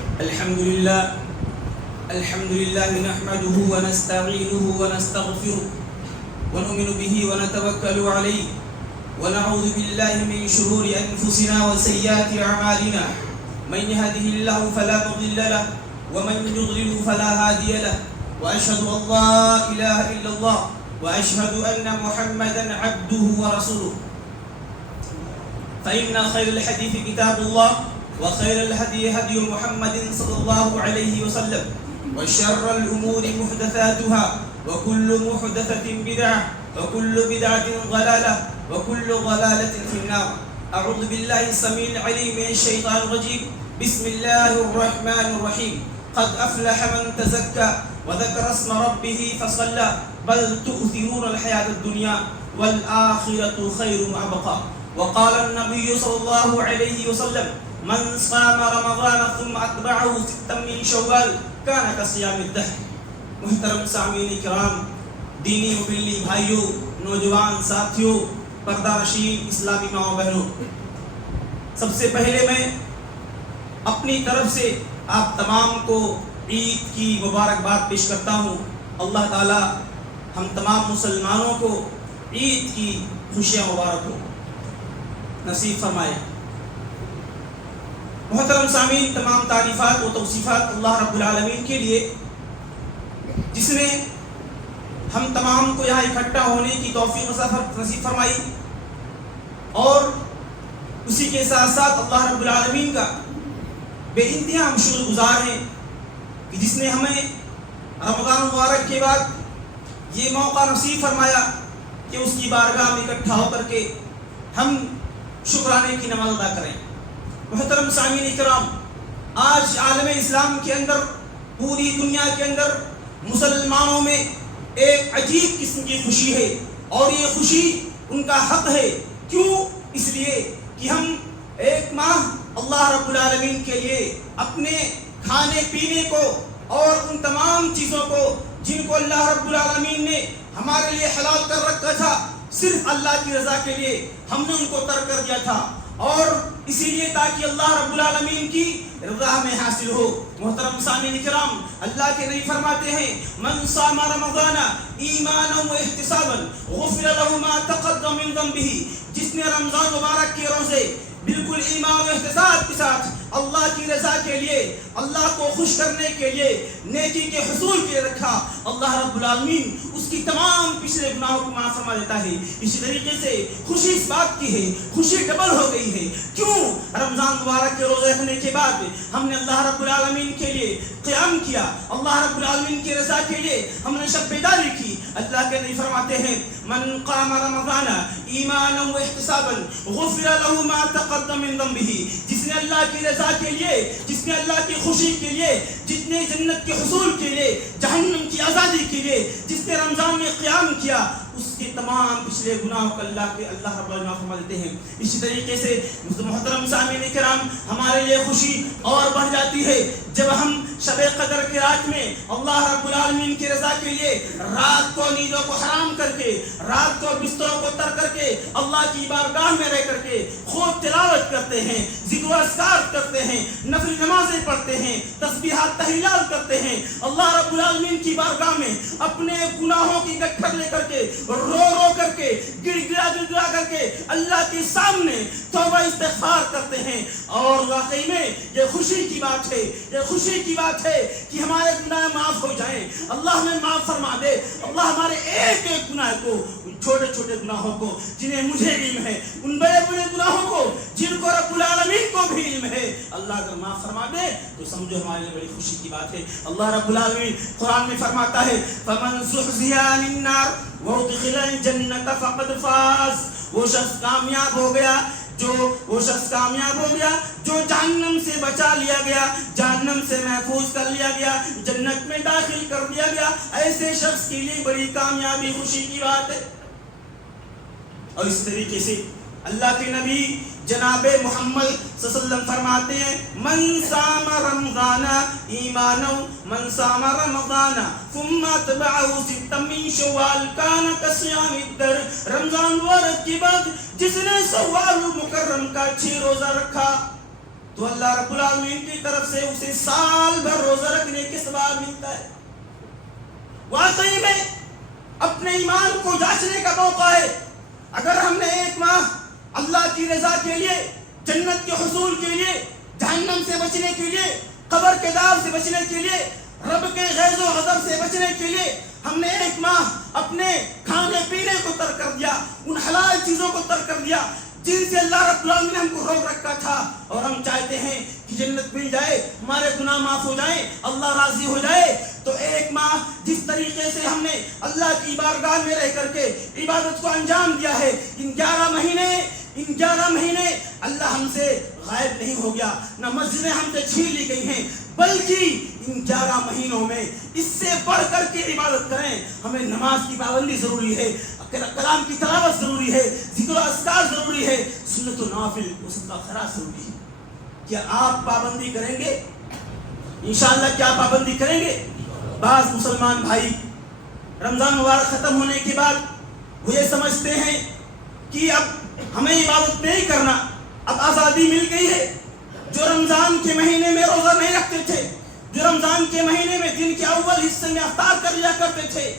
الحمد لله نحمده ونستعينه ونستغفره ونؤمن به ونتوكل عليه ونعوذ بالله من شرور أنفسنا وسيئات أعمالنا من يهده الله فلا مضل له ومن يضلل فلا هادي له وأشهد أن لا إله إلا الله وأشهد أن محمدا عبده ورسوله فإن خير الحديث كتاب الله وخير الهدي هدي محمد صلى الله عليه وسلم وشر الأمور محدثاتها وكل محدثة بدعة وكل بدعة ضلالة وكل ضلالة في النار. أعوذ بالله السميع العليم من الشيطان الرجيم. بسم الله الرحمن الرحيم. قد أفلح من تزكى وذكر اسم ربه فصلى بل تؤثرون الحياة الدنيا والآخرة خير وأبقى. وقال النبي صلى الله عليه وسلم من صام رمضان ثم اتبعه ستا من شوال كان كصيام الدهر. محترم سامعین کرام، دینی و ملی بھائیوں، نوجوان ساتھیوں، پردہ نشین اسلامی ماں و بہنوں، سب سے پہلے میں اپنی طرف سے آپ تمام کو عید کی مبارکباد پیش کرتا ہوں. اللہ تعالی ہم تمام مسلمانوں کو عید کی خوشیاں مبارک ہو نصیب فرمائے. محترم سامعین، تمام تعریفات و توصیفات اللہ رب العالمین کے لیے جس نے ہم تمام کو یہاں اکٹھا ہونے کی توفیق نصیب فرمائی، اور اسی کے ساتھ ساتھ اللہ رب العالمین کا بے انتہا ہم شکر گزار ہیں کہ جس نے ہمیں رمضان مبارک کے بعد یہ موقع نصیب فرمایا کہ اس کی بارگاہ میں اکٹھا ہو کر کے ہم شکرانے کی نماز ادا کریں. محترم سامعین کرام، آج عالم اسلام کے اندر، پوری دنیا کے اندر مسلمانوں میں ایک عجیب قسم کی خوشی ہے، اور یہ خوشی ان کا حق ہے. کیوں؟ اس لیے کہ ہم ایک ماہ اللہ رب العالمین کے لیے اپنے کھانے پینے کو اور ان تمام چیزوں کو جن کو اللہ رب العالمین نے ہمارے لیے حلال کر رکھا تھا، صرف اللہ کی رضا کے لیے ہم نے ان کو ترک کر دیا تھا، اور اسی لیے تاکہ اللہ رب العالمین کی رضا میں حاصل ہو. محترم سامعین کرام، اللہ کے نبی فرماتے ہیں من صام رمضان ایمانا و احتسابا غفر له ما تقدم من ذنبه. جس نے رمضان مبارک کے روزے بالکل ایمان و احتساب کے ساتھ اللہ کی رضا کے لیے، اللہ کو خوش کرنے کے لیے، نیکی کے حصول کے لیے رکھا، اللہ رب العالمین اس کی تمام پچھلے گناہوں کو معاف فرما دیتا ہے. اسی طریقے سے خوشی اس بات کی ہے، خوشی ڈبل ہو گئی ہے. کیوں؟ رمضان مبارک کے روزے رکھنے کے بعد ہم نے اللہ رب العالمین کے لیے قیام کیا، اللہ رب العالمین کی رضا کے لیے ہم نے شب بیداری کی. اللہ کے نبی فرماتے ہیں من قام رمضان ایمانا و احتسابا غفر له ما تقدم من ذنبه. جس نے اللہ کی رضا کے لیے، جس نے اللہ کی خوشی کے لیے، جس نے جنت کے حصول کے لیے، جہنم کی آزادی کے لیے، جس نے رمضان میں قیام کیا، اس کے تمام پچھلے گناہوں کو اللہ رب العالمین فرما دیتے ہیں. اسی طریقے سے محترم سامعین کرام، ہمارے لیے خوشی اور بڑھ جاتی ہے جب ہم شب قدر کی رات میں اللہ رب العالمین کی رضا کے لیے رات کو نیندوں کو حرام کر کے، رات کو بستروں کو ترک کر کے اللہ کی بارگاہ میں رہ کر کے خوب تلاوت کرتے ہیں، ذکر و اذکار کرتے ہیں، نفل نمازیں پڑھتے ہیں، تسبیحات تحلیلات کرتے ہیں، اللہ رب العالمین کی بارگاہ میں اپنے گناہوں کی گٹھر لے کر کے رو رو کر کے گڑ گڑا کر کے اللہ کے سامنے توبہ استغفار کرتے ہیں. اور واقعی میں یہ خوشی کی بات ہے، یہ خوشی کی بات ہے کہ ہمارے گناہ معاف ہو جائیں. اللہ ہمیں معاف فرما دے. اللہ ہمارے ایک ایک گناہ کو، چھوٹے چھوٹے گناہوں کو جنہیں مجھے علم ہے، ان بڑے بڑے گناہوں کو جن کو رب العالمین کو بھی علم ہے، اللہ اگر معاف فرما دے تو سمجھو ہمارے لیے بڑی خوشی کی بات ہے. اللہ رب العالمین قرآن میں فرماتا ہے فمن زحزح عن النار وادخل الجنۃ فقد فاز. وہ شخص کامیاب ہو گیا، وہ شخص کامیاب ہو گیا جو جہنم سے بچا لیا گیا، جہنم سے محفوظ کر لیا گیا، جنت میں داخل کر دیا گیا. ایسے شخص کے لیے بڑی کامیابی، خوشی کی بات ہے. اور اس طریقے سے اللہ کے نبی جناب محمد صلی اللہ علیہ وسلم فرماتے ہیں من صام رمضان ایمانا من صام رمضان ثم اتبعه ستا من شوال كان كصيام الدهر. رمضان مبارک کے بعد جس نے شوال مکرم کا 6 روزہ رکھا، تو اللہ رب العالمین کی طرف سے اسے سال بھر روزہ رکھنے کے ثواب ملتا ہے۔ واقعی میں اپنے ایمان کو جانچنے کا موقع ہے۔ اگر ہم نے ایک ماہ اللہ کی رضا کے لیے، جنت کے حصول کے لیے، جہنم سے بچنے کے لیے، قبر کے عذاب سے بچنے کے لیے، رب کے غیظ و غضب سے بچنے کے لیے ہم نے ایک ماہ اپنے کھانے پینے کو ترک کر دیا، ان حلال چیزوں کو ترک کر دیا جن سے اللہ رب العالمین نے ہم کو روک رکھا تھا، اور ہم چاہتے ہیں کہ جنت مل جائے، ہمارے گناہ معاف ہو جائیں، اللہ راضی ہو جائے، تو ایک ماہ جس طریقے سے ہم نے اللہ کی بارگاہ میں رہ کر کے عبادت کو انجام دیا ہے، ان 11 مہینے اللہ ہم سے غائب نہیں ہو گیا، نہ مسجدیں ہم سے چھین لی گئی ہیں، بلکہ ان 11 مہینوں میں اس سے بڑھ کر کے عبادت کریں۔ ہمیں نماز کی پابندی ضروری ہے، کلام کی تلاوت ضروری ہے، ذکر و اذکار ضروری ہے، سنت و نوافل و صدقہ خیرات ضروری ہے۔ کیا آپ پابندی کریں گے؟ انشاءاللہ کیا پابندی کریں گے؟ بعض مسلمان بھائی رمضان مبارک ختم ہونے کے بعد وہ یہ سمجھتے ہیں کہ اب ہمیں عبادت نہیں کرنا، اب آزادی مل گئی ہے۔ جو رمضان کے مہینے میں روزہ نہیں رکھتے تھے، جو رمضان کے مہینے میں دن کے اول حصے میں افطار کر لیا کرتے تھے،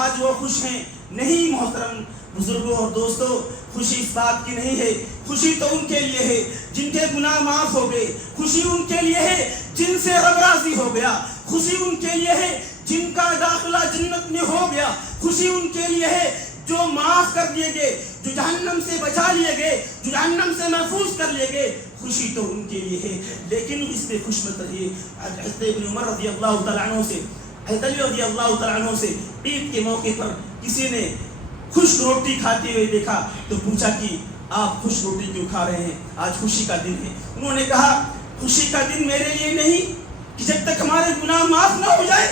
آج وہ خوش ہیں۔ نہیں محترم بزرگوں اور دوستوں، خوشی اس بات کی نہیں ہے، خوشی تو ان کے لیے ہے جن کے گناہ معاف ہو گئے، خوشی ان کے لیے ہے جن سے رب راضی ہو گیا، خوشی ان کے لیے ہے جن کا داخلہ جنت میں ہو گیا، خوشی ان کے لیے ہے جو معاف کر دیے گئے، جو جہنم سے بچا لیے گئے، جو جہنم سے محفوظ کر لیے گئے، خوشی تو ان کے لیے ہے۔ لیکن اس پہ خوش مت رہیے۔ حضرت ابن عمر رضی اللہ تعالیٰ عنہ سے، حضرت علی رضی اللہ تعالیٰ عنہ سے عید کے موقع پر کسی نے خشک روٹی کھاتے ہوئے دیکھا تو پوچھا کہ آپ خشک روٹی کیوں کھا رہے ہیں؟ آج خوشی کا دن ہے۔ انہوں نے کہا خوشی کا دن میرے لیے نہیں کہ جب تک ہمارے گناہ معاف نہ ہو جائے،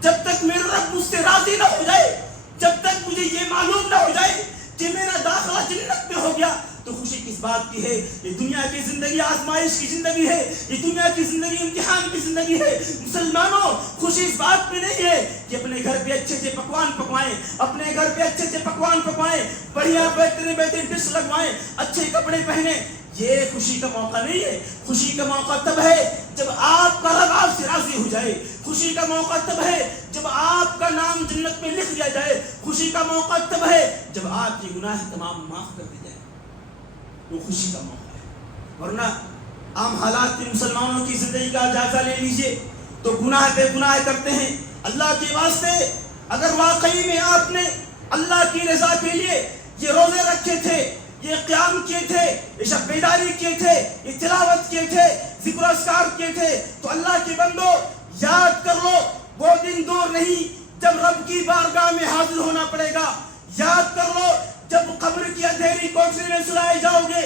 جب تک میرا رب مجھ سے راضی نہ ہو جائے، جب تک مجھے یہ معلوم نہ ہو جائے کہ میرا داخلہ جنت میں ہو گیا، تو خوشی کس بات کی ہے؟ یہ دنیا کی زندگی آزمائش کی زندگی ہے، یہ دنیا کی زندگی امتحان کی زندگی ہے۔ مسلمانوں، خوشی اس بات میں نہیں ہے کہ اپنے گھر پہ اچھے سے پکوان پکوائیں، اپنے گھر پہ اچھے سے پکوان پکوائیں، بڑھیا بہترین ڈش لگوائیں، اچھے کپڑے پہنے، یہ خوشی کا موقع نہیں ہے۔ خوشی کا موقع تب ہے جب آپ کا رب آپ سے راضی ہو جائے، خوشی کا موقع تب ہے جب آپ کا نام جنت میں لکھ دیا جائے، خوشی کا موقع تب ہے جب آپ کے گناہ تمام معاف کر دیے جائیں، وہ خوشی کا موقع ہے۔ ورنہ عام حالات میں مسلمانوں کی زندگی کا جائزہ لے لیجئے تو گناہ بے گناہ کرتے ہیں۔ اللہ کے واسطے اگر واقعی میں آپ نے اللہ کی رضا کے لیے یہ روزے رکھے تھے، یہ قیام کیے تھے، یہ شب بیداری کیے تھے، یہ تلاوت کیے تھے، ذکر و اذکار کیے تھے، تو اللہ کے بندو یاد کر لو وہ دن دور نہیں جب رب کی بارگاہ میں حاضر ہونا پڑے گا۔ یاد کر لو جب قبر کی اندھیری کوٹری میں سلائے جاؤ گے۔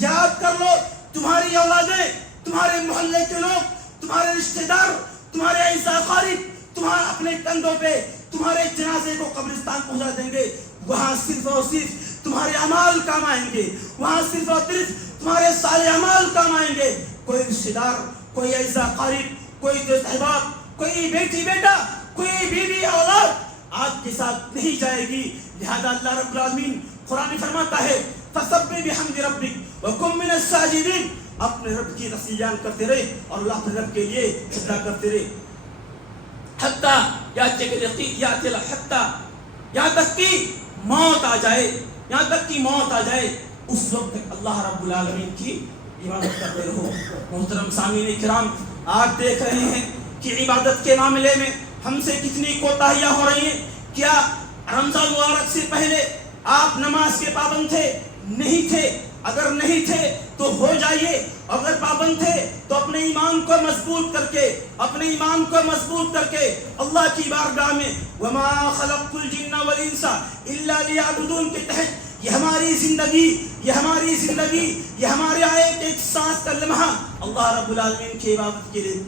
یاد کر لو تمہاری اولادیں، تمہارے محلے کے لوگ، تمہارے رشتہ دار، تمہارے اعزاء قارب تمہارے اپنے کندھوں پہ تمہارے جنازے کو قبرستان پہنچا دیں گے۔ وہاں صرف اور صرف تمہارے اعمال کام آئیں گے، وہاں صرف اور صرف تمہارے صالح اعمال کام آئیں گے۔ کوئی رشتہ دار، کوئی اعزاء قارب، کوئی دوست احباب، کوئی بیٹی بیٹا، کوئی بیوی اولاد آپ کے ساتھ نہیں جائے گی۔ لہذا اللہ رب العالمین قرآن میں فرماتا ہے فَسَبِّحْ بِحَمْدِ رَبِّكَ وَكُن مِّنَ السَّاجِدِينَ، اپنے رب کی تسبیح بیان کرتے رہے اور اللہ اپنے رب کے لیے سجدہ کرتے رہے، حتیٰ یہاں تک کہ موت آ جائے، یہاں تک کہ موت آ جائے، اس وقت تک اللہ رب العالمین کی عبادت کرتے رہو۔ محترم سامعین کرام، آپ دیکھ رہے ہیں کہ عبادت کے معاملے میں ہم سے کتنی کوتاہیاں ہو رہی ہیں۔ کیا رمضان مبارک سے پہلے آپ نماز کے پابند تھے؟ نہیں تھے۔ اگر نہیں تھے تو ہو جائیے، اگر پابند تھے تو اپنے ایمان کو مضبوط کر کے، اپنے ایمان کو مضبوط کر کے اللہ کی بارگاہ میں وما خلقت الجن والانس الا لیعبدون کے تحت یہ ہماری زندگی، یہ ہمارے ایک سانس کا لمحہ اللہ رب العالمین کی عبادت کے لیے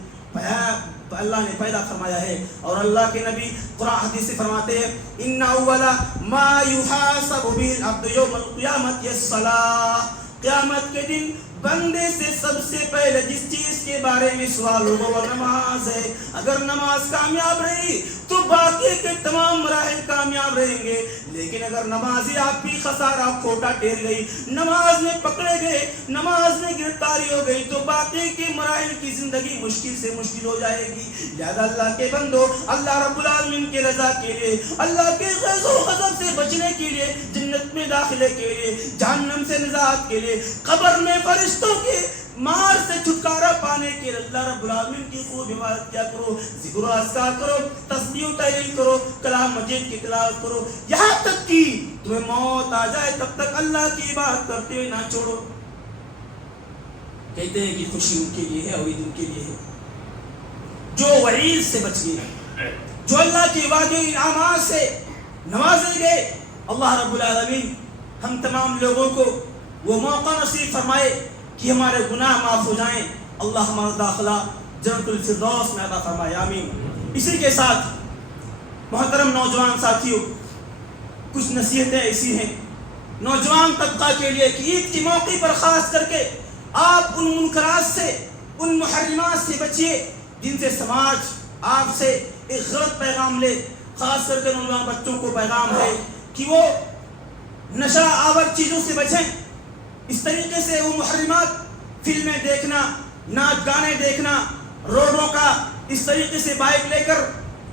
اللہ نے پیدا فرمایا ہے۔ اور اللہ کے نبی قرآن حدیث سے فرماتے ہیں ان اول ما يحاسب به العبد يوم القيامة الصلاة، قیامت کے دن بندے سے سب سے پہلے جس چیز کے بارے میں سوال ہوگا وہ نماز ہے. اگر نماز کامیاب رہی تو باقی کے تمام مراحل کامیاب رہیں گے. لیکن اگر نمازی آپ کی خسارہ کھوٹا ٹھہر گئی, نماز میں پکڑے گئے, نماز میں گرفتاری ہو گئی, تو باقی کے مراحل کی زندگی مشکل سے مشکل ہو جائے گی. لہذا اللہ کے بندو, اللہ رب العالمین کی رضا کے لیے, اللہ کے غضب و غضب سے بچنے کے لیے, جنت میں داخلے کے لیے, جہنم سے نجات کے لیے, قبر میں فرشتوں کے مار سے چھٹکارا پانے کے لیے اللہ رب العالمین کی خوب عبادت کیا کرو, ذکر و اذکار کرو, تسبیح و تحلیل کرو, کلام مجید کی تلاوت کرو, یہاں تک کہ تمہیں موت آ جائے تب تک اللہ کی عبادت کرتے ہوئے نہ چھوڑو. کہتے ہیں کہ خوشی ان کے لیے ہے اور عید ان کے لیے ہے جو وعید سے بچ گئے, جو اللہ کے وعدے انعامات سے نوازے گئے. اللہ رب العالمین ہم تمام لوگوں کو وہ موقع نصیب فرمائے کہ ہمارے گناہ معاف ہو جائیں. اللہ ہمارا داخلہ جنت الفردوس میں عطا فرمائے, آمین. اسی کے ساتھ محترم نوجوان ساتھیوں, کچھ نصیحتیں ایسی ہیں نوجوان طبقہ کے لیے کہ عید کے موقع پر خاص کر کے آپ ان منکرات سے, ان محرمات سے بچیے جن سے سماج آپ سے ایک غلط پیغام لے. خاص کر کے نوجوان بچوں کو پیغام ہے کہ وہ نشہ آور چیزوں سے بچیں. اس طریقے سے وہ محرمات, فلمیں دیکھنا, ناچ گانے دیکھنا, روڈوں کا اس طریقے سے بائک لے کر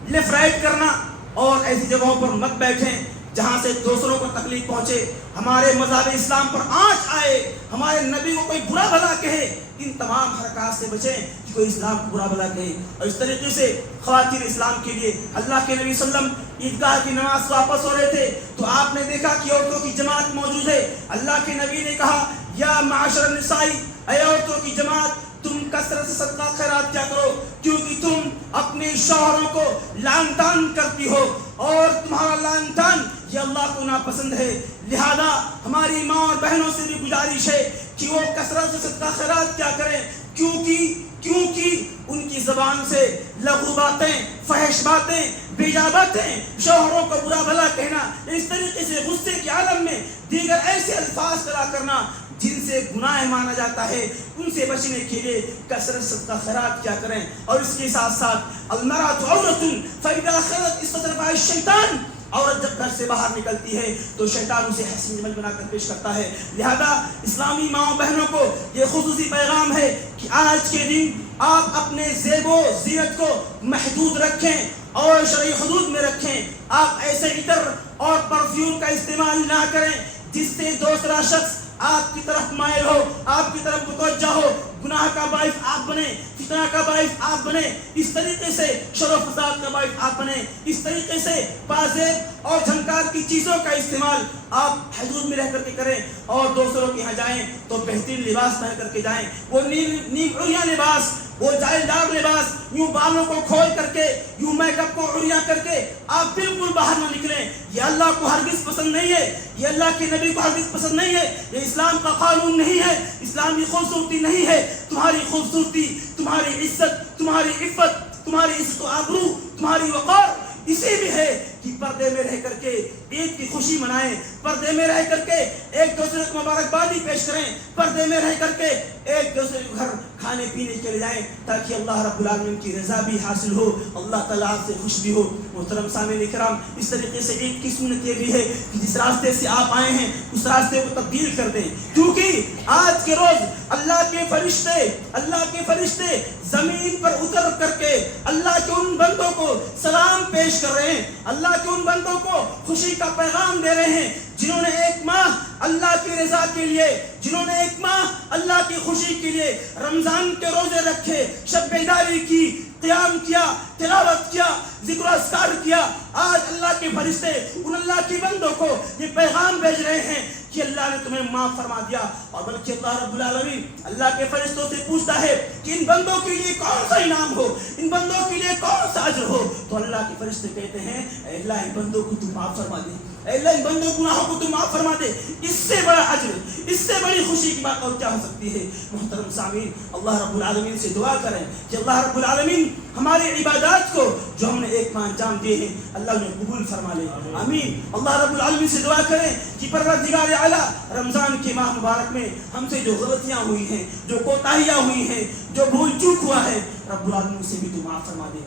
لیفٹ رائٹ کرنا, اور ایسی جگہوں پر مت بیٹھیں جہاں سے دوسروں کو تکلیف پہنچے, ہمارے مذہب اسلام پر آنچ آئے, ہمارے نبی کو کوئی برا بھلا کہے. ان تمام حرکات سے بچیں کہ کوئی اسلام کو برا بھلا کہے. اور اس طریقے سے خواتین اسلام کے لیے اللہ کے نبی صلی اللہ علیہ وسلم عیدگاہ کی نماز واپس ہو رہے تھے تو آپ نے دیکھا کہ عورتوں کی جماعت موجود ہے. اللہ کے نبی نے کہا یا معاشر النساء, اے عورتوں کی جماعت, تم کثرت سے صدقہ خیرات کیا کرو کیونکہ تم اپنے شوہروں کو لعن طعن کرتی ہو اور تمہارا لعن طعن یہ اللہ کو ناپسند ہے. لہذا ہماری ماں اور بہنوں سے بھی گزارش ہے کہ وہ کثرت سے صدقہ خیرات کیا کریں, کیونکہ ان کی زبان سے لغو باتیں, فحش باتیں, بیجا باتیں, شوہروں کو برا بھلا کہنا, اس طریقے سے غصے کے عالم میں دیگر ایسے الفاظ طرح کرنا جن سے گناہ مانا جاتا ہے, ان سے بچنے کے لیے کثرت صدقہ خیرات کیا کریں. اور اس کے ساتھ ساتھ المرأۃ عورۃ فاذا خرجت استطرفها الشیطان, عورت جب گھر سے باہر نکلتی ہے تو شیطان اسے حسین جمل بنا کر پیش کرتا ہے. لہذا اسلامی ماں بہنوں کو یہ خصوصی پیغام ہے کہ آج کے دن آپ اپنے زیب و زینت کو محدود رکھیں اور شرعی حدود میں رکھیں. آپ ایسے عطر اور پرفیوم کا استعمال نہ کریں جس سے دوسرا شخص آپ کی طرف مائل ہو, آپ کی طرف متوجہ ہو, گناہ کا باعث آپ بنے, فتنہ کا باعث آپ بنے, اس طریقے سے شر و فساد کا باعث آپ بنے. اس طریقے سے پازیب اور جھنکار کی چیزوں کا استعمال آپ حدود میں رہ کر کے کریں اور دوسروں کے یہاں جائیں تو بہترین لباس پہن کر کے جائیں. وہ نیم عریاں لباس, وہ جائلدار لباس, یوں بالوں کو کھول کر کے, یوں میک اپ کو عریاں کر کے آپ بالکل باہر نہ نکلیں. یہ اللہ کو ہرگز پسند نہیں ہے, یہ اللہ کے نبی کو ہرگز پسند نہیں ہے, یہ اسلام کا قانون نہیں ہے, اسلامی خوبصورتی نہیں ہے. تمہاری خوبصورتی, تمہاری عزت, تمہاری عفت, تمہاری عزت و آبرو, تمہاری وقار اسی بھی ہے کہ پردے میں رہ کر کے عید کی خوشی منائیں, پردے میں رہ کر کے ایک دوسرے کو مبارکبادی پیش کریں, پردے میں رہ کر کے ایک دوسرے کے گھر کھانے پینے کے لیے جائیں تاکہ اللہ رب العالمین کی رضا بھی حاصل ہو, اللہ تعالیٰ سے خوش بھی ہو. محترم سامعین کرام, اس طریقے سے عید کی سنت یہ بھی ہے کہ جس راستے سے آپ آئے ہیں اس راستے کو تبدیل کر دیں, کیونکہ آج کے روز اللہ کے فرشتے زمین پر اتر کر کے اللہ کے ان بندوں کو سلام پیش کر رہے ہیں, اللہ کے ان بندوں کو خوشی کا پیغام دے رہے ہیں جنہوں نے ایک ماہ اللہ کی رضا کے لیے, جنہوں نے ایک ماہ اللہ کی خوشی کے لیے رمضان کے روزے رکھے, شب بیداری کی, قیام کیا, تلاوت کیا, ذکر و اذکار کیا. آج اللہ کے فرشتے ان اللہ کی بندوں کو یہ پیغام بھیج رہے ہیں کہ اللہ نے تمہیں معاف فرما دیا. اور بلکہ اللہ رب العالمین اللہ کے فرشتوں سے پوچھتا ہے کہ ان بندوں کے لیے کون سا انعام ہو, ان بندوں کے لیے کون سا اجر ہو. تو اللہ کے فرشتے کہتے ہیں اے اللہ ان بندوں کو تو معاف فرما دے, اے اللہ ان بندوں کے گناہوں کو تو معاف فرما دے. اس سے بڑا اجر, اس سے بڑی خوشی کی بات اور کیا ہو سکتی ہے؟ محترم سامعین, اللہ رب العالمین سے دعا کریں کہ اللہ رب العالمین ہماری عبادات کو جو ہم نے ایک ماہ انجام دیے ہیں اللہ انہیں قبول فرما لے. آمین. اللہ رب العالمین سے دعا کریں کہ پروردگار اعلیٰ رمضان کے ماہ مبارک میں ہم سے جو غلطیاں ہوئی ہیں, جو کوتاہیاں ہوئی ہیں, جو بھول چوک ہوا ہے, رب العالمین سے بھی تو معاف فرما دے.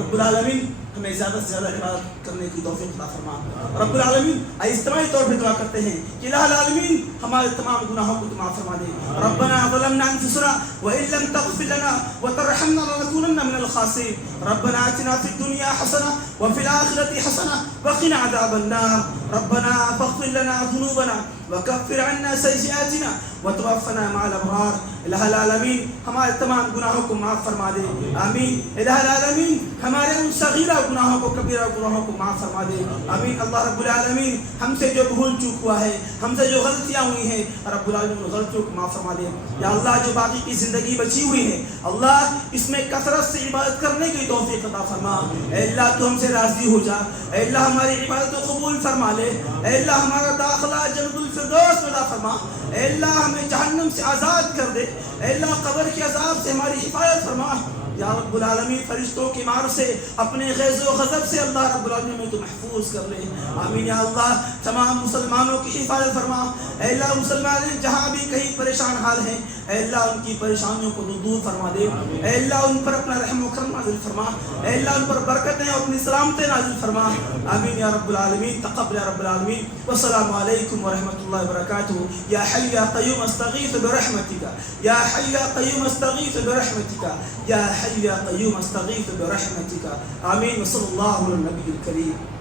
رب العالمین ہمیں زیادہ سے زیادہ عبادت کرنے کی توفیق عطا فرما. رب العالمین اجتماعی طور پہ دعا کرتے ہیں کہ الہ العالمین ہمارے تمام گناہوں کو تو معاف فرما دے. ربنا ظلمنا انفسنا وان لم تغفر لنا وترحمنا لنكونن من الخاسرين. ربنا آتنا في الدنيا حسنة وفي الآخرة حسنة وقنا عذاب النار. ربنا فاغفر لنا ذنوبنا وكفر عنا سيئاتنا وتوفنا مع الابرار. الہ العالمین ہمارے تمام گناہوں کو معاف فرما دے. آمین. الہ العالمین ہمارے ان صغیرہ گناہوں کو, کبیرہ گناہوں کو معاف فرما دے. آمین. اللہ رب العالمین ہم سے جو بھول چوک ہوا ہے, ہم سے جو غلطیاں ہوئی ہیں, رب العالمین ان غلطیوں کو معاف فرما دے. یا اللہ جو باقی کی زندگی بچی ہوئی ہے اللہ اس میں کثرت سے عبادت کرنے کی توفیق عطا فرما. اے اللہ تو ہم سے راضی ہو جا. اے اللہ ہماری عبادت کو قبول فرما لے. اے اللہ ہمارا داخلہ جنت الفردوس میں عطا فرما. اے اللہ ہمیں جہنم سے آزاد کر دے. اے اللہ قبر کے عذاب سے ہماری حفاظت فرما. یا رب العالمین فرشتوں کی مار سے, اپنے غیظ و غضب سے اللہ رب العالمین میں تو محفوظ کر لے. آمین. یا اللہ تمام مسلمانوں کی حفاظت فرما. اے اللہ مسلمان جہاں بھی کہیں پریشان حال ہیں, اے اللہ ان کی پریشانیوں کو دور فرما دے. اے اللہ ان پر اپنا رحم و کرم نازل فرما. اے اللہ ان پر برکتیں اور اپنی سلامتیں نازل فرما. آمین یا رب العالمین. تقبل یا رب العالمین. والسلام علیکم ورحمۃ اللہ وبرکاتہ. یا حی یا قیوم استغیث برحمتک. یا حی یا قیوم استغیث برحمتک. یا حی یا قیوم استغیث برحمتک. آمین. وصلی اللہ علی النبی الکریم.